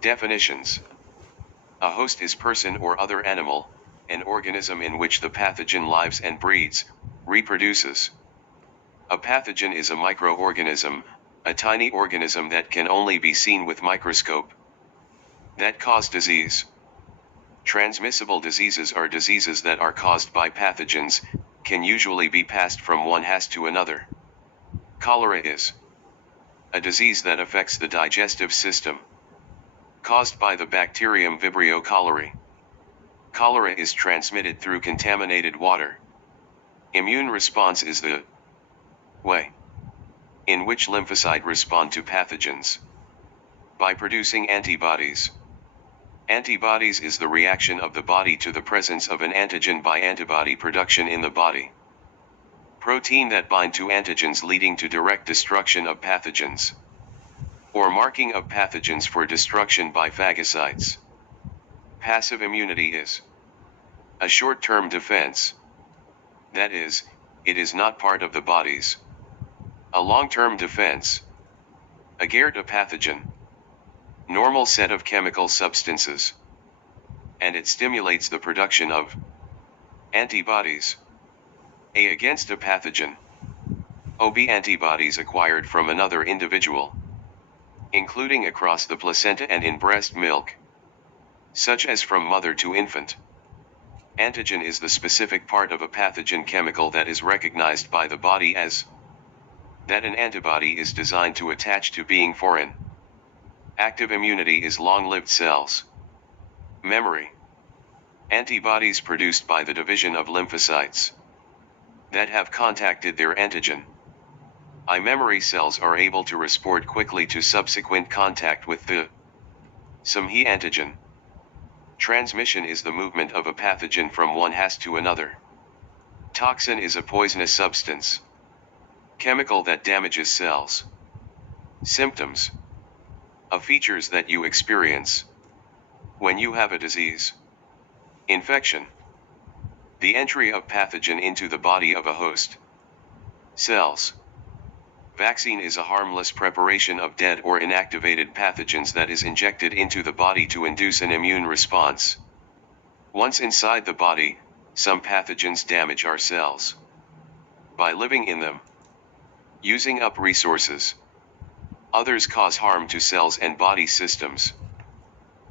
Definitions. A host is person or other animal, an organism in which the pathogen lives and breeds, reproduces. A pathogen is a microorganism, a tiny organism that can only be seen with microscope, that cause disease. Transmissible diseases are diseases that are caused by pathogens, can usually be passed from one host to another. Cholera is a disease that affects the digestive system, caused by the bacterium Vibrio cholerae. Cholera is transmitted through contaminated water. Immune response is the way in which lymphocytes respond to pathogens by producing antibodies. Antibodies is the reaction of the body to the presence of an antigen by antibody production in the body. Protein that bind to antigens leading to direct destruction of pathogens, or marking of pathogens for destruction by phagocytes. Passive immunity is a short-term defense. That is, it is not part of the body's. A long-term defense against a pathogen. Normal set of chemical substances. And it stimulates the production of antibodies. A against a pathogen. OB antibodies acquired from another individual, including across the placenta and in breast milk, such as from mother to infant. Antigen is the specific part of a pathogen chemical that is recognized by the body as that an antibody is designed to attach to being foreign. Active immunity is long-lived cells. Memory. Antibodies produced by the division of lymphocytes that have contacted their antigen. Memory cells are able to respond quickly to subsequent contact with the some antigen. Transmission is the movement of a pathogen from one host to another. Toxin is a poisonous substance, chemical that damages cells. Symptoms. Features that you experience when you have a disease. Infection. The entry of pathogen into the body of a host. Cells. Vaccine is a harmless preparation of dead or inactivated pathogens that is injected into the body to induce an immune response. Once inside the body, some pathogens damage our cells by living in them, using up resources. Others cause harm to cells and body systems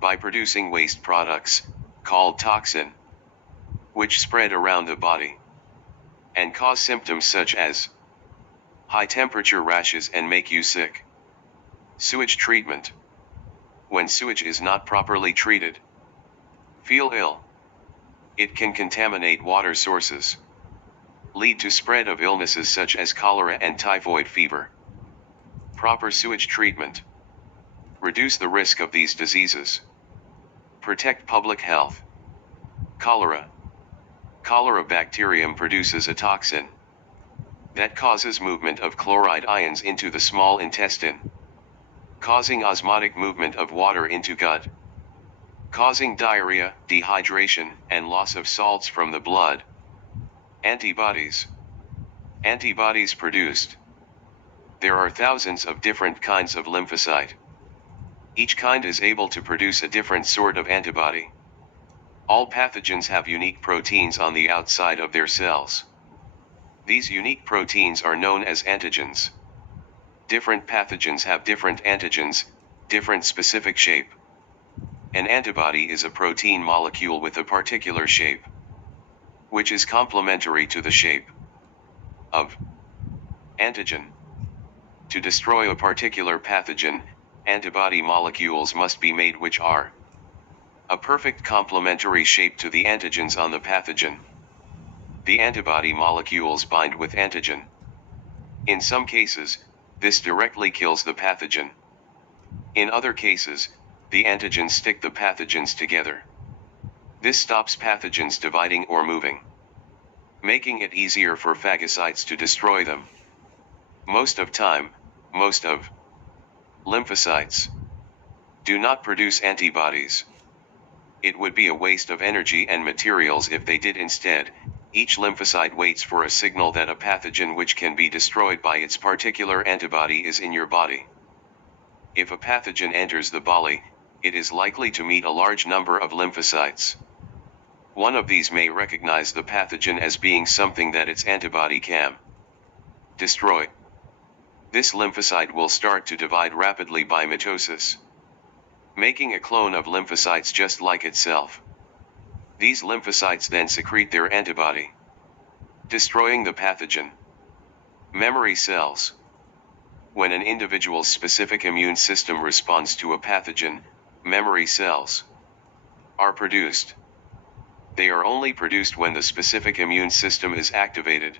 by producing waste products, called toxin, which spread around the body and cause symptoms such as high temperature rashes and make you sick. Sewage treatment. When sewage is not properly treated, feel ill. It can contaminate water sources, lead to spread of illnesses such as cholera and typhoid fever. Proper sewage treatment. Reduce the risk of these diseases. Protect public health. Cholera. Cholera bacterium produces a toxin that causes movement of chloride ions into the small intestine, causing osmotic movement of water into gut, causing diarrhea, dehydration, and loss of salts from the blood. Antibodies. Antibodies produced. There are thousands of different kinds of lymphocyte. Each kind is able to produce a different sort of antibody. All pathogens have unique proteins on the outside of their cells. These unique proteins are known as antigens. Different pathogens have different antigens, different specific shape. An antibody is a protein molecule with a particular shape, which is complementary to the shape of antigen. To destroy a particular pathogen, antibody molecules must be made which are a perfect complementary shape to the antigens on the pathogen. The antibody molecules bind with antigen. In some cases, this directly kills the pathogen. In other cases, the antigens stick the pathogens together. This stops pathogens dividing or moving, making it easier for phagocytes to destroy them. Most of lymphocytes do not produce antibodies. It would be a waste of energy and materials if they did instead. Each lymphocyte waits for a signal that a pathogen which can be destroyed by its particular antibody is in your body. If a pathogen enters the body, it is likely to meet a large number of lymphocytes. One of these may recognize the pathogen as being something that its antibody can destroy. This lymphocyte will start to divide rapidly by mitosis, making a clone of lymphocytes just like itself. These lymphocytes then secrete their antibody, destroying the pathogen. Memory cells. When an individual's specific immune system responds to a pathogen, memory cells are produced. They are only produced when the specific immune system is activated,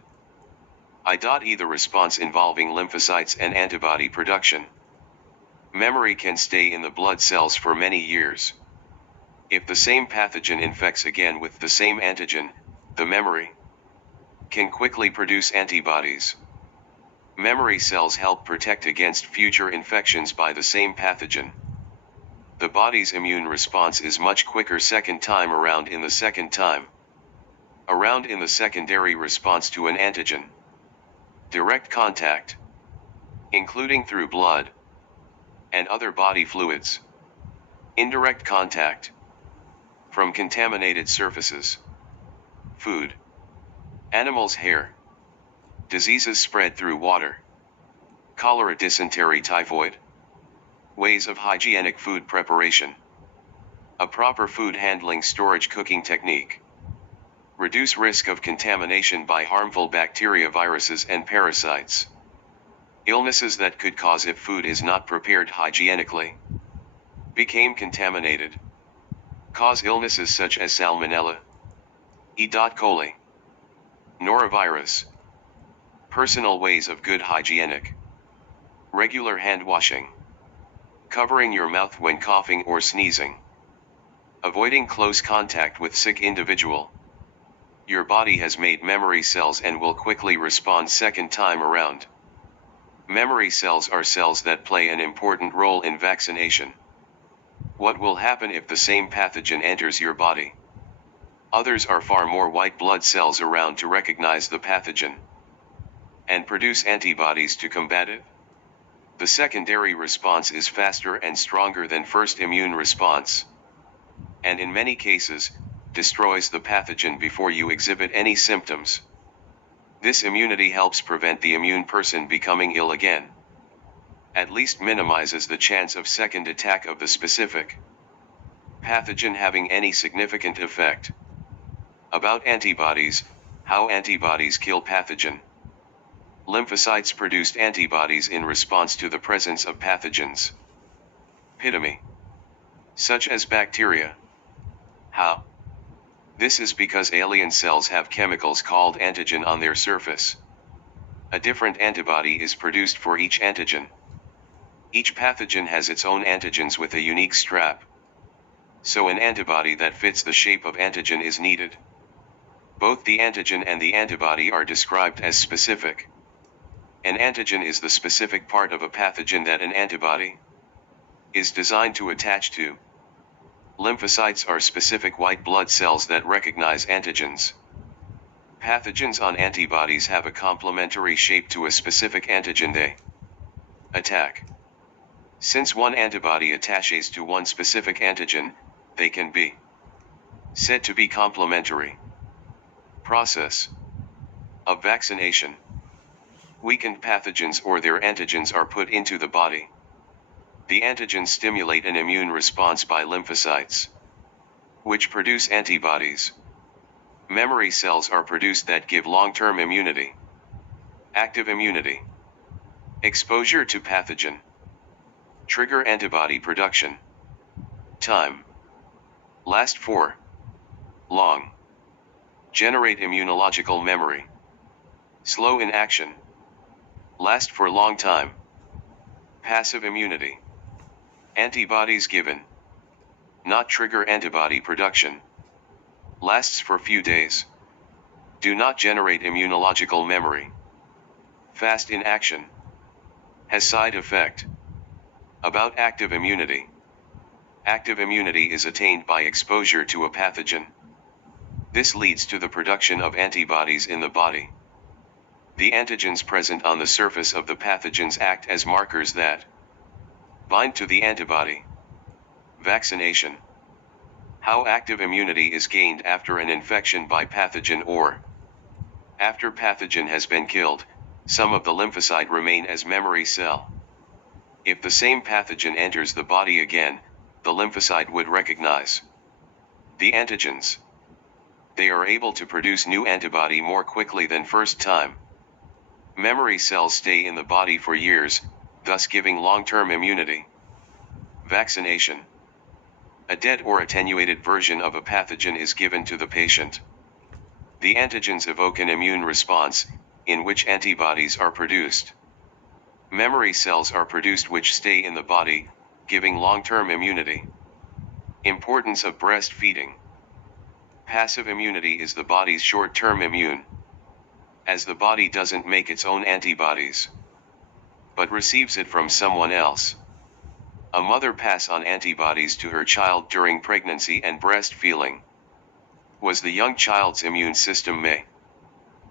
i.e. the response involving lymphocytes and antibody production. Memory can stay in the blood cells for many years. If the same pathogen infects again with the same antigen, the memory can quickly produce antibodies. Memory cells help protect against future infections by the same pathogen. The body's immune response is much quicker second time around in the secondary response to an antigen. Direct contact, including through blood and other body fluids. Indirect contact, from contaminated surfaces, food, animals' hair. Diseases spread through water. Cholera, dysentery, typhoid. Ways of hygienic food preparation. A proper food handling, storage, cooking technique. Reduce risk of contamination by harmful bacteria, viruses, and parasites. Illnesses that could cause if food is not prepared hygienically. Became contaminated. Cause illnesses such as Salmonella, E. coli, norovirus. Personal ways of good hygienic. Regular hand washing. Covering your mouth when coughing or sneezing. Avoiding close contact with sick individual. Your body has made memory cells and will quickly respond second time around. Memory cells are cells that play an important role in vaccination. What will happen if the same pathogen enters your body? Others are far more white blood cells around to recognize the pathogen and produce antibodies to combat it. The secondary response is faster and stronger than first immune response, and in many cases, destroys the pathogen before you exhibit any symptoms. This immunity helps prevent the immune person becoming ill again. At least minimizes the chance of second attack of the specific pathogen having any significant effect. About antibodies, how antibodies kill pathogen. Lymphocytes produced antibodies in response to the presence of pathogens, such as bacteria. How? This is because alien cells have chemicals called antigen on their surface. A different antibody is produced for each antigen. Each pathogen has its own antigens with a unique strap. So an antibody that fits the shape of antigen is needed. Both the antigen and the antibody are described as specific. An antigen is the specific part of a pathogen that an antibody is designed to attach to. Lymphocytes are specific white blood cells that recognize antigens. Pathogens on antibodies have a complementary shape to a specific antigen they attack. Since one antibody attaches to one specific antigen, they can be said to be complementary. Process of vaccination. Weakened pathogens or their antigens are put into the body. The antigens stimulate an immune response by lymphocytes, which produce antibodies. Memory cells are produced that give long-term immunity. Active immunity. Exposure to pathogen. Trigger antibody production. Time. Last for long. Generate immunological memory. Slow in action. Last for long time. Passive immunity. Antibodies given. Not trigger antibody production. Lasts for few days. Do not generate immunological memory. Fast in action. Has side effect. About active immunity. Active immunity is attained by exposure to a pathogen. This leads to the production of antibodies in the body. The antigens present on the surface of the pathogens act as markers that bind to the antibody. Vaccination. How active immunity is gained after an infection by pathogen or after pathogen has been killed, some of the lymphocyte remain as memory cell. If the same pathogen enters the body again, the lymphocyte would recognize the antigens. They are able to produce new antibody more quickly than first time. Memory cells stay in the body for years, thus giving long-term immunity. Vaccination. A dead or attenuated version of a pathogen is given to the patient. The antigens evoke an immune response, in which antibodies are produced. Memory cells are produced which stay in the body, giving long-term immunity. Importance of breastfeeding. Passive immunity is the body's short-term immune. As the body doesn't make its own antibodies, but receives it from someone else. A mother pass on antibodies to her child during pregnancy and breastfeeding. Was the young child's immune system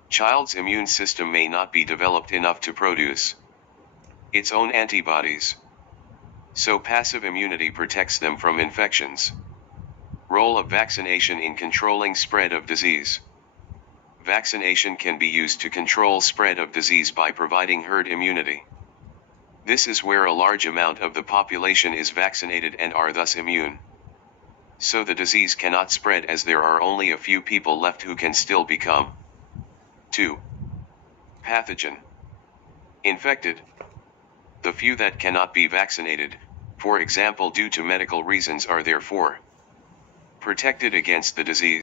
child's immune system may not be developed enough to produce its own antibodies. So passive immunity protects them from infections. Role of vaccination in controlling spread of disease. Vaccination can be used to control spread of disease by providing herd immunity. This is where a large amount of the population is vaccinated and are thus immune. So the disease cannot spread as there are only a few people left who can still become 2. Pathogen. Infected. The few that cannot be vaccinated, for example due to medical reasons, are therefore protected against the disease.